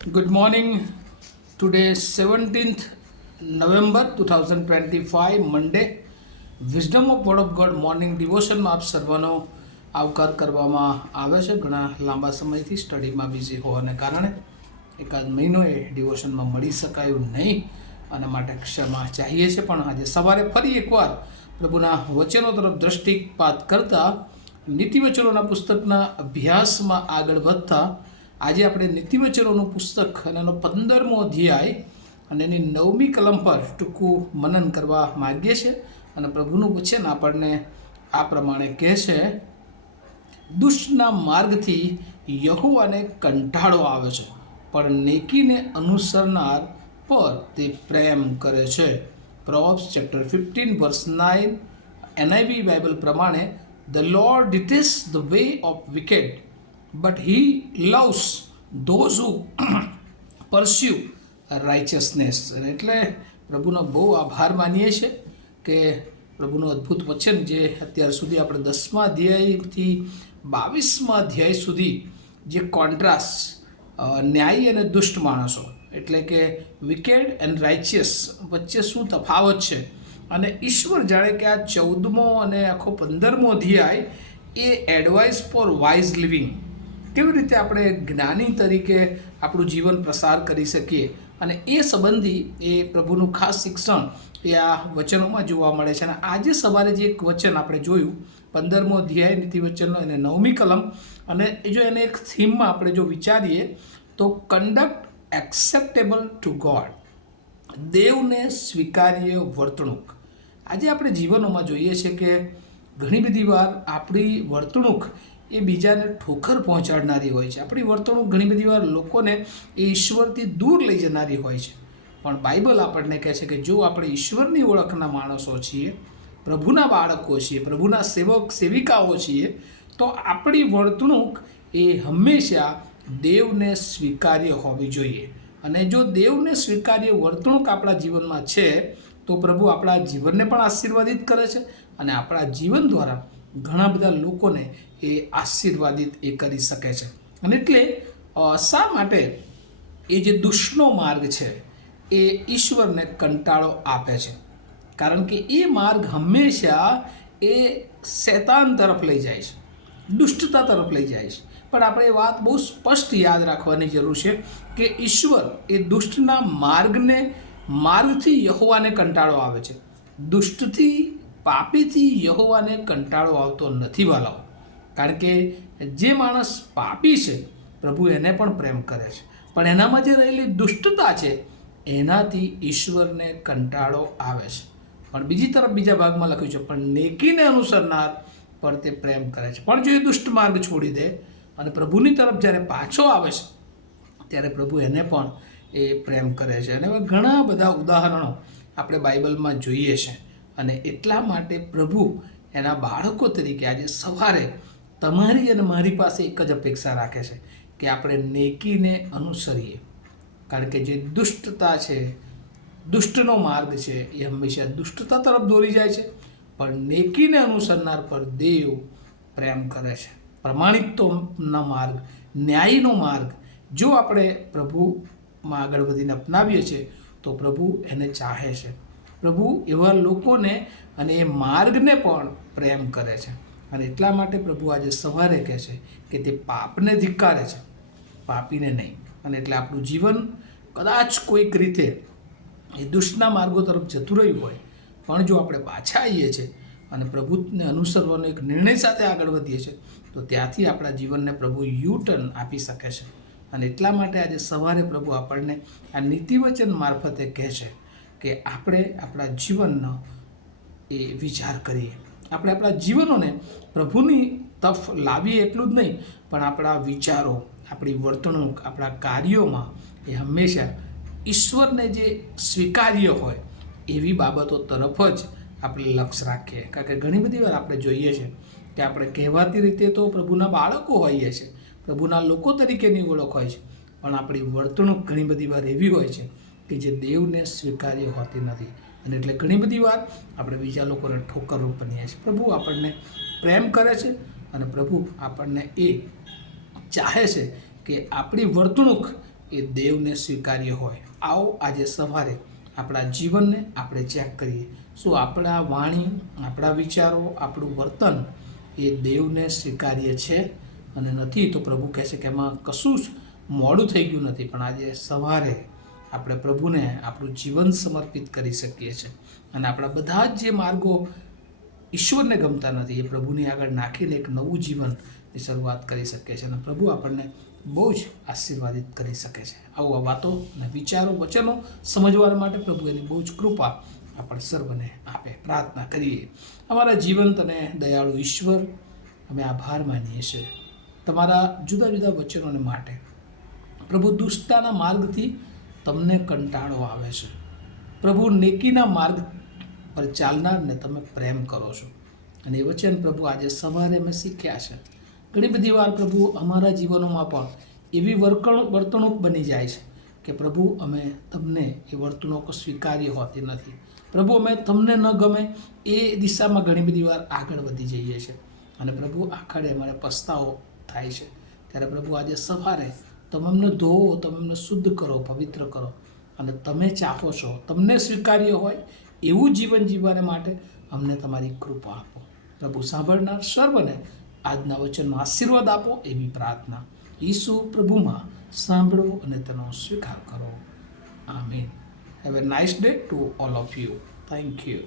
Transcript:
Good morning. Today, 17th November 2025, Monday. Wisdom of word of God morning ડિવોશનમાં આપ સર્વનો આવકાર કરવામાં આવે છે. ઘણા લાંબા સમયથી સ્ટડીમાં બિઝી હોવાને કારણે એકાદ મહિનો એ ડિવોશનમાં મળી શકાયું નહીં અને માટે ક્ષમા ચાહીએ છીએ. પણ આજે સવારે ફરી એકવાર પ્રભુના વચનો તરફ દૃષ્ટિપાત કરતાં નીતિવચનોના પુસ્તકના અભ્યાસમાં આગળ વધતા આજે આપણે નીતિવચનોનું પુસ્તક અને એનો 15મો અધ્યાય અને એની 9મી કલમ પર ટૂંકું મનન કરવા માગીએ છીએ. અને પ્રભુનું વચન આપણને આ પ્રમાણે કહે છે, દુષ્ટના માર્ગથી યહોવાને કંટાળો આવે છે, પણ નેકીને અનુસરનાર પર તે પ્રેમ કરે છે. પ્રોવર્બ્સ ચેપ્ટર 15 વર્સ 9 NIV બાઇબલ પ્રમાણે, The Lord detests the way of wicked, but he loves those who pursue righteousness. એટલે પ્રભુનો બહુ આભાર માનીએ છીએ કે પ્રભુનું અદ્ભુત વચન જે અત્યાર સુધી આપણે 10મા અધ્યાયથી 22મા અધ્યાય સુધી જે કોન્ટ્રાસ્ટ ન્યાયી અને દુષ્ટ માણસો એટલે કે વિકેડ એન્ડ રાઇચિયસ વચ્ચે શું તફાવત છે, અને ઈશ્વર જાણે કે આ 14મો અને આખો 15મો અધ્યાય એ એડવાઇસ ફોર વાઇઝ લિવિંગ, કેવી રીતે આપણે જ્ઞાની તરીકે આપણું જીવન પ્રસાર કરી શકીએ, અને એ સંબંધી એ પ્રભુનું ખાસ શિક્ષણ એ આ વચનોમાં જોવા મળે છે. અને આજે સવારે જે એક વચન આપણે જોયું 15મો અધ્યાય નીતિવચનનો એને 9મી કલમ, અને જો એને એક થીમમાં આપણે જો વિચારીએ તો કન્ડક્ટ એક્સેપ્ટેબલ ટુ ગોડ, દેવને સ્વીકાર્ય વર્તણૂક. આજે આપણે જીવનોમાં જોઈએ છે કે ઘણી બધી વાર આપણી વર્તણૂક એ બીજાને ઠોકર પહોંચાડનારી હોય છે. આપણી વર્તણૂક ઘણી બધી વાર લોકોને એ ઈશ્વરથી દૂર લઈ જનારી હોય છે. પણ બાઇબલ આપણને કહે છે કે જો આપણે ઈશ્વરની ઓળખના માણસો છીએ, પ્રભુના બાળકો છીએ, પ્રભુના સેવિકાઓ છીએ, તો આપણી વર્તણૂક એ હંમેશા દેવને સ્વીકાર્ય હોવી જોઈએ. અને જો દેવને સ્વીકાર્ય વર્તણૂક આપણા જીવનમાં છે તો પ્રભુ આપણા જીવનને પણ આશીર્વાદિત કરે છે, અને આપણા જીવન દ્વારા ઘણા બધા લોકોને એ આશીર્વાદિત એ કરી શકે છે. અને એટલે શા માટે એ જે દુષ્ટનો માર્ગ છે એ ઈશ્વરને કંટાળો આપે છે? કારણ કે એ માર્ગ હંમેશા એ શૈતાન તરફ લઈ જાય છે, દુષ્ટતા તરફ લઈ જાય છે. પણ આપણે એ વાત બહુ સ્પષ્ટ યાદ રાખવાની જરૂર છે કે ઈશ્વર એ દુષ્ટના માર્ગથી યહોવાને કંટાળો આવે છે. દુષ્ટથી, પાપીથી યહોવાને કંટાળો આવતો નથી વાલાઓ. કારણ કે જે માણસ પાપી છે પ્રભુ એને પણ પ્રેમ કરે છે, પણ એનામાં જે રહેલી દુષ્ટતા છે એનાથી ઈશ્વરને કંટાળો આવે છે. પણ બીજી તરફ બીજા ભાગમાં લખ્યું છે, પણ નેકીને અનુસરનાર પર તે પ્રેમ કરે છે. પણ જો એ દુષ્ટ માર્ગ છોડી દે અને પ્રભુની તરફ જ્યારે પાછો આવે છે ત્યારે પ્રભુ એને પણ એ પ્રેમ કરે છે. અને એવા ઘણા બધા ઉદાહરણો આપણે બાઇબલમાં જોઈએ છે. અને એટલા માટે પ્રભુ એના બાળકો તરીકે આજે સવારે તમારી અને મારી પાસે એક જ અપેક્ષા રાખે છે કે આપણે નેકીને અનુસરીએ. કારણ કે જે દુષ્ટતા છે, દુષ્ટનો માર્ગ છે, એ હંમેશા દુષ્ટતા તરફ દોરી જાય છે, પણ નેકીને અનુસરનાર પર દેવ પ્રેમ કરે છે. પ્રમાણિકતાનો માર્ગ, ન્યાયનો માર્ગ જો આપણે પ્રભુમાં આગળ વધીને અપનાવીએ છીએ તો પ્રભુ એને ચાહે છે. પ્રભુ એવા લોકોને અને એ માર્ગને પણ પ્રેમ કરે છે. અને એટલા માટે પ્રભુ આજે સવારે કહે છે કે તે પાપને ધિક્કારે છે, પાપીને નહીં. અને એટલે આપણું જીવન કદાચ કોઈક રીતે એ દુષ્ટના માર્ગો તરફ જતું રહ્યું હોય, પણ જો આપણે પાછા આવીએ છીએ અને પ્રભુને અનુસરવાનો એક નિર્ણય સાથે આગળ વધીએ છીએ તો ત્યાંથી આપણા જીવનને પ્રભુ યુટર્ન આપી શકે છે. અને એટલા માટે આજે સવારે પ્રભુ આપણને આ નીતિવચન મારફતે કહે છે કે આપણે આપણા જીવનનો એ વિચાર કરીએ, આપણે આપણા જીવનોને પ્રભુની તરફ લાવીએ. એટલું જ નહીં, પણ આપણા વિચારો, આપણી વર્તણૂક, આપણા કાર્યોમાં એ હંમેશા ઈશ્વરને જે સ્વીકાર્ય હોય એવી બાબતો તરફ જ આપણે લક્ષ્ય રાખીએ. કારણ કે ઘણી બધી વાર આપણે જોઈએ છે કે આપણે કહેવાતી રીતે તો પ્રભુના બાળકો હોઈએ છીએ, પ્રભુના લોકો તરીકેની ઓળખ હોય છે, પણ આપણી વર્તણૂક ઘણી બધી વાર એવી હોય છે કે જે દેવને સ્વીકાર્ય હોતી નથી. અને એટલે ઘણી બધી વાર આપણે બીજા લોકોને ઠોકરરૂપ બનીએ છીએ. પ્રભુ આપણને પ્રેમ કરે છે અને પ્રભુ આપણને એ ચાહે છે કે આપણી વર્તણૂક એ દેવને સ્વીકાર્ય હોય. આવો આજે સવારે આપણા જીવનને આપણે ચેક કરીએ. શું આપણા વાણી, આપણા વિચારો, આપણું વર્તન એ દેવને સ્વીકાર્ય છે અને નથી? તો પ્રભુ કહે છે કે એમાં કશું જ મોડું થઈ ગયું નથી, પણ આજે સવારે આપણે પ્રભુને આપણું જીવન સમર્પિત કરી શકીએ છીએ અને આપણા બધા જ જે માર્ગો ઈશ્વરને ગમતા નથી એ પ્રભુની આગળ નાખીને એક નવું જીવનની શરૂઆત કરી શકીએ છીએ અને પ્રભુ આપણને બહુ જ આશીર્વાદિત કરી શકે છે. આવું આ વાતો અને વિચારો, વચનો સમજવા માટે પ્રભુ એની બહુ જ કૃપા આપણે સર્વને આપે. પ્રાર્થના કરીએ. અમારા જીવંત અને દયાળુ ઈશ્વર, અમે આભાર માનીએ છીએ તમારા જુદા જુદા વચનોને માટે. પ્રભુ, દુષ્ટતાના માર્ગથી તમને કંટાળો આવે છે. પ્રભુ, નેકીના માર્ગ પર ચાલનારને તમે પ્રેમ કરો છો અને એ વચન પ્રભુ આજે સવારે અમે શીખ્યા છે. ઘણી બધી વાર પ્રભુ અમારા જીવનોમાં પણ એવી વર્તણૂક બની જાય છે કે પ્રભુ અમે તમને એ વર્તણૂકો સ્વીકાર્ય હોતી નથી. પ્રભુ, અમે તમને ન ગમે એ દિશામાં ઘણી બધી વાર આગળ વધી જઈએ છીએ અને પ્રભુ આખરે અમારે પસ્તાવો થાય છે. ત્યારે પ્રભુ આજે સવારે તમે અમને ધોવો, તમે અમને શુદ્ધ કરો, પવિત્ર કરો અને તમે ચાહો છો તમને સ્વીકાર્ય હોય એવું જીવન જીવવાને માટે અમને તમારી કૃપા આપો. પ્રભુ, સાંભળનાર સર્વને આજના વચનનો આશીર્વાદ આપો એવી પ્રાર્થના ઈસુ પ્રભુમાં સાંભળો અને તેનો સ્વીકાર કરો. Amen. Have a nice day to all of you. Thank you.